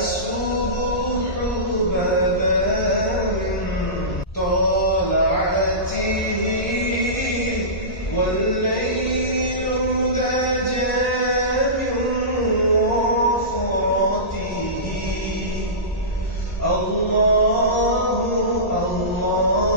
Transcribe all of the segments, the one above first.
الصبح بدا من طلعته والليل دجى من وفرته. الله الله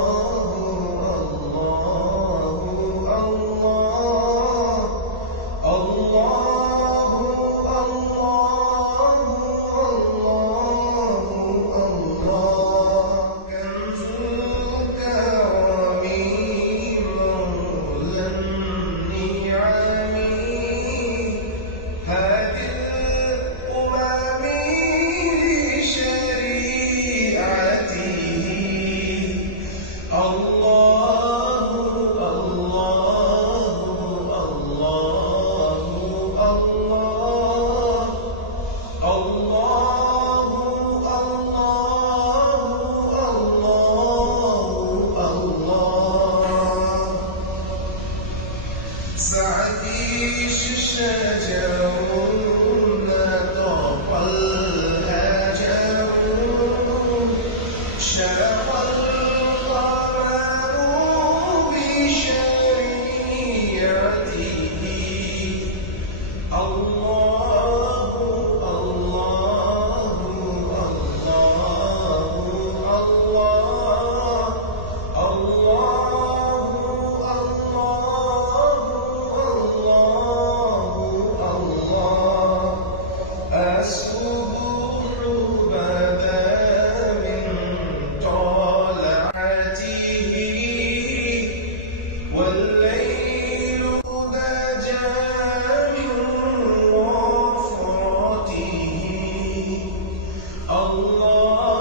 الله الله سعديش شجر نطق الهجر شرق القمر بشريعته. الله الله الله الله. الصبح بدا من طلعته والليل دجى من وفرته. الله